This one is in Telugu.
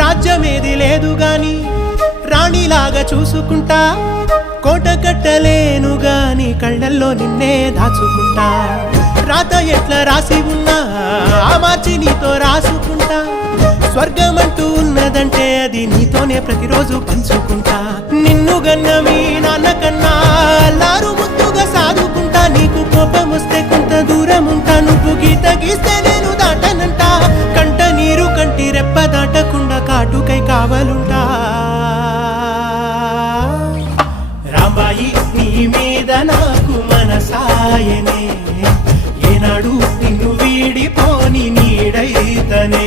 రాజ్యమేది లేదు గాని రాణిలాగా చూసుకుంటా, కోట కట్టలేను గాని కళ్ళల్లో నిన్నే దాచుకుంటా. రాత ఎట్లా రాసి ఉన్నా మార్చి నీతో రాసుకుంటా, స్వర్గమంటూ ఉన్నదంటే అది నీతోనే ప్రతిరోజు పంచుకుంటా. నిన్ను గన్న మీ నాన్న కన్నా అల్లారు ముద్దుగా సాదుకుంటా, నీకు కోపం వస్తే కొంత దూరం ఉంటా, నువ్వు గీత గీస్తే నేను దాటనంట, కంట నీరు కంటి రెప్ప దాటకుండా కాటుకై కావలుంటా. రాంబాయి నీ మీద నాకు మనసాయనే, ఏనాడు నిన్ను వీడిపోని నీడైతనే.